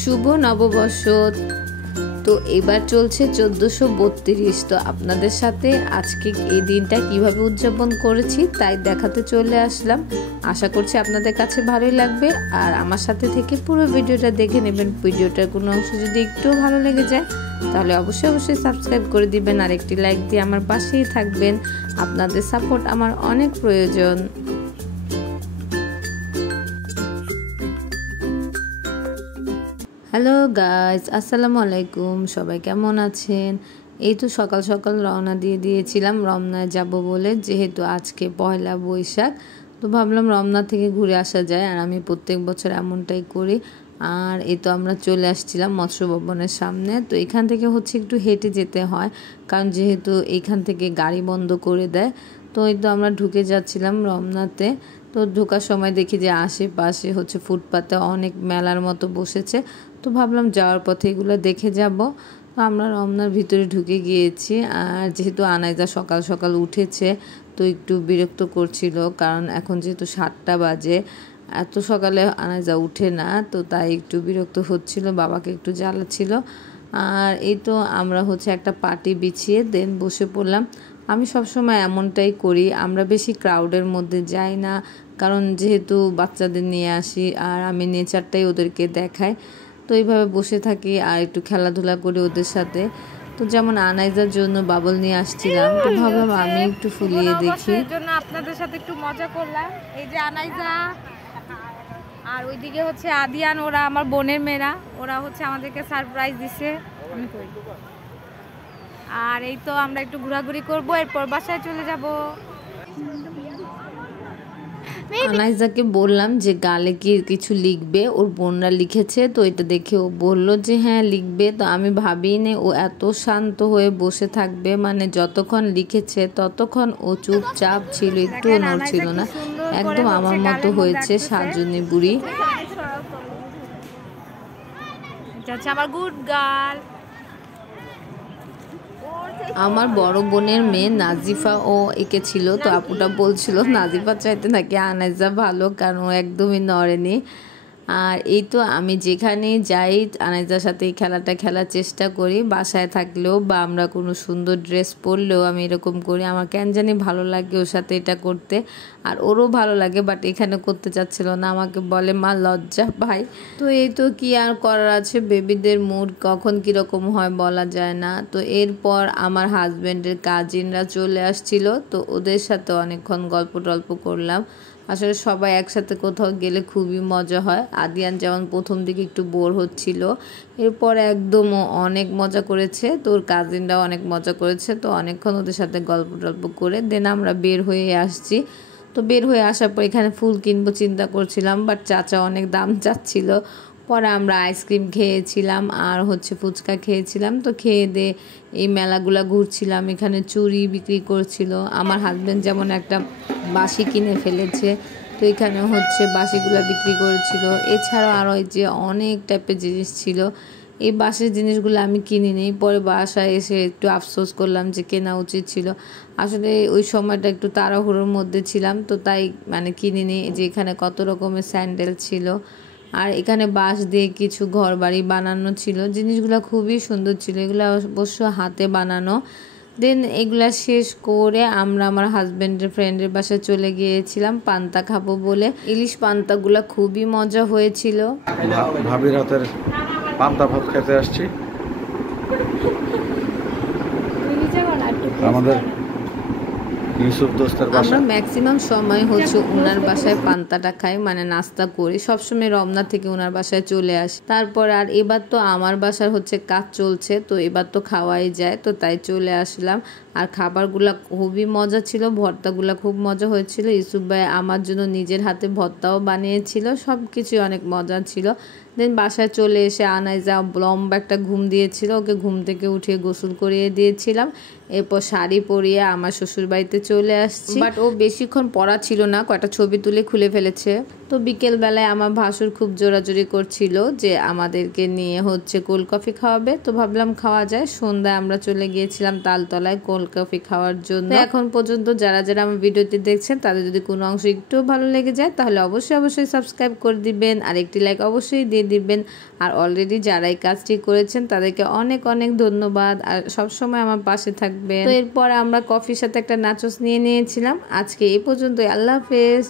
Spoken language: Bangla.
শুভ নববর্ষ। তো এবার চলছে 1432। তো আপনাদের সাথে আজকে এই দিনটা কিভাবে উদযাপন করেছি তাই দেখাতে চলে আসলাম। আশা করছি আপনাদের কাছে ভালোই লাগবে, আর আমার সাথে থেকে পুরো ভিডিওটা দেখে নেবেন। ভিডিওটার কোনো অংশ যদি একটু ভালো লেগে যায় তাহলে অবশ্যই সাবস্ক্রাইব করে দিবেন, আর একটি লাইক দিয়ে আমার পাশেই থাকবেন। আপনাদের সাপোর্ট আমার অনেক প্রয়োজন। হ্যালো গাইস, আসসালামু আলাইকুম। সবাই কেমন আছেন? এই তো সকাল সকাল রওনা দিয়েছিলাম রমনায় যাব বলে, যেহেতু আজকে পয়লা বৈশাখ। তো ভাবলাম রমনা থেকে ঘুরে আসা যায়, আর আমি প্রত্যেক বছর এমনটাই করি। আর এই তো আমরা চলে আসছিলাম মৎস্য ভবনের সামনে। তো এখান থেকে হচ্ছে একটু হেঁটে যেতে হয়, কারণ যেহেতু এইখান থেকে গাড়ি বন্ধ করে দেয়। তো এই তো আমরা ঢুকে যাচ্ছিলাম রমনাতে। তো ঢোকার সময় দেখি যে আশেপাশে হচ্ছে ফুটপাতে অনেক মেলার মতো বসেছে। তো ভাবলাম যাওয়ার পথে এগুলো দেখে যাব। তো আমরা রমনার ভিতরে ঢুকে গিয়েছি। আর যেহেতু আনাইজা সকাল সকাল উঠেছে, তো একটু বিরক্ত করছিল, কারণ এখন যেহেতু 7টা বাজে, এত সকালে আনাইজা উঠে না, তো তাই একটু বিরক্ত হচ্ছিল, বাবাকে একটু জ্বালাচ্ছিল। আর এই তো আমরা হচ্ছে একটা পাটি বিছিয়ে দেন বসে পড়লাম। আমি সবসময় এমনটাই করি, আমরা বেশি ক্রাউডের মধ্যে যাই না, কারণ যেহেতু বাচ্চাদের নিয়ে আসি আর আমি নেচারটাই ওদেরকে দেখাই। তো এইভাবে বসে থাকি আর একটু খেলাধুলা করি ওদের সাথে। তো যেমন আনাইজার জন্য বাবল নিয়ে আসছিলাম, তো ভাবলাম আমি একটু ফুলিয়ে দেখি। এর জন্য আপনাদের সাথে একটু মজা করলাম। এই যে আনাইজা আর ওইদিকে হচ্ছে আদিয়ান, ওরা আমার বোনের মেয়েরা, ওরা হচ্ছে আমাদেরকে সারপ্রাইজ দিছে। আমি কই, আর এই তো আমরা একটু ঘোরাঘুরি করবো, এরপর বাসায় চলে যাব। আনাইজাকে বললাম যে গালে কি কিছু লিখবে, ওর বোনরা লিখেছে, তো এটা দেখে ও বলল যে হ্যাঁ লিখবে। তো আমি ভাবিনি ও এত শান্ত হয়ে বসে থাকবে, মানে যতক্ষণ লিখেছে ততক্ষণ ও চুপচাপ ছিল, একটুও নড়ছিল না, একদম আমার মতো হয়েছে সাজনী বুড়ি। আমার গুড গার্ল। আমার বড় বোনের মেয়ে নাজিফা ও এঁকেছিল। তো আপুটা বলছিল নাজিফা চাইতে নাকি আনাইজা ভালো, কারণ ও একদমই নড়েনি। আর এই তো আমি যেখানে যাই আনাইজার সাথে এই খেলাটা খেলার চেষ্টা করি, বাসায় থাকলেও বা আমরা কোনো সুন্দর ড্রেস পরলেও আমি এরকম করি। আমার কেন জানি ভালো লাগে ওর সাথে এটা করতে, আর ওরও ভালো লাগে, বাট এখানে করতে চাচ্ছিল না, আমাকে বলে মা লজ্জা পাই। তো এই তো কি আর করার আছে, বেবিদের মুড কখন কীরকম হয় বলা যায় না। তো এরপর আমার হাজব্যান্ডের কাজিনরা চলে আসছিল, তো ওদের সাথে অনেকক্ষণ গল্প টল্প করলাম। আসলে সবাই একসাথে কোথাও গেলে খুবই মজা হয়। আদিয়ান যেমন প্রথম দিকে একটু বোর হচ্ছিল, এরপর একদম অনেক মজা করেছে, তোর কাজিনরাও অনেক মজা করেছে। তো অনেকক্ষণ ওদের সাথে গল্প টল্প করে দেন আমরা বের হয়ে আসছি। তো বের হয়ে আসার পর এখানে ফুল কিনবো চিন্তা করছিলাম, বাট চাচা অনেক দাম চাচ্ছিল। পরে আমরা আইসক্রিম খেয়েছিলাম আর হচ্ছে ফুচকা খেয়েছিলাম। তো খেয়ে দিয়ে এই মেলাগুলা ঘুরছিলাম, এখানে চুড়ি বিক্রি করছিল। আমার হাজব্যান্ড যেমন একটা বাঁশি কিনে ফেলেছে, তো এখানে হচ্ছে বাঁশিগুলা বিক্রি করেছিল। এছাড়াও আরও যে অনেক টাইপের জিনিস ছিল, এই বাঁশের জিনিসগুলো আমি কিনিনি, পরে বাসায় এসে একটু আফসোস করলাম যে কেনা উচিত ছিল। আসলে ওই সময়টা একটু তাড়াহুড়োর মধ্যে ছিলাম, তো তাই মানে কিনিনি। যে এখানে কত রকমের স্যান্ডেল ছিল, আর এখানে বাঁশ দিয়ে কিছু ঘর বাড়ি বানানো ছিল, জিনিসগুলো খুবই সুন্দর ছিল, এগুলো অবশ্য হাতে বানানো। দেন এগুলা শেষ করে আমরা আমার হাজব্যান্ডের ফ্রেন্ডের বাসায় চলে গিয়েছিলাম পান্তা খাবো বলে। ইলিশ পান্তাগুলো খুবই মজা হয়েছিল। ভাবির হাতের পান্তা ভাত খেতে আসছি। আমাদের আমরা ম্যাক্সিমাম সময় হচ্ছে ওনার বাসায় পান্তাটা খাই, মানে নাস্তা করি। সবসময় রমনা থেকে ওনার বাসায় চলে আসি। তারপর আর এবার তো আমার বাসার হচ্ছে কাজ চলছে, তো এবার তো খাওয়াই যায়, তো তাই চলে আসলাম। আর খাবারগুলা খুবই মজা ছিল, ভর্তাগুলা খুব মজা হয়েছিল। ইউসুফ ভাই আমার জন্য নিজের হাতে ভর্তাও বানিয়েছিল, সব কিছুই অনেক মজা ছিল। দেন বাসায় চলে এসে আনাইজা লম্বা একটা ঘুম দিয়েছিল, ওকে ঘুম থেকে উঠিয়ে গোসল করিয়ে দিয়েছিলাম। এরপর শাড়ি পরিয়ে আমার শ্বশুর বাড়িতে চলে আসছি, বাট ও বেশিক্ষণ পড়া ছিল না, কয়েকটা ছবি তুলে খুলে ফেলেছে। তো বিকেল বেলায় আমার ভাসুর খুব জোরাজোরি করছিল যে আমাদেরকে নিয়ে হচ্ছে কোল্ড কফি খাওয়াবে। তো ভাবলাম খাওয়া যায়। সন্ধ্যায় আমরা চলে গিয়েছিলাম তালতলায় কোল্ড কফি খাওয়ার জন্য। এখন পর্যন্ত যারা যারা আমার ভিডিওটি দেখছেন তাদের যদি কোনো অংশ একটু ভালো লেগে যায় তাহলে অবশ্যই সাবস্ক্রাইব করে দিবেন, আর একটি লাইক অবশ্যই দিয়ে দিবেন। আর অলরেডি যারা এই কাজটি করেছেন তাদেরকে অনেক অনেক ধন্যবাদ, আর সবসময় আমার পাশে থাকবেন। তো এরপর আমরা কফির সাথে একটা নাচোস নিয়ে নিয়েছিলাম। আজকে এই পর্যন্তই, আল্লাহ হাফেজ।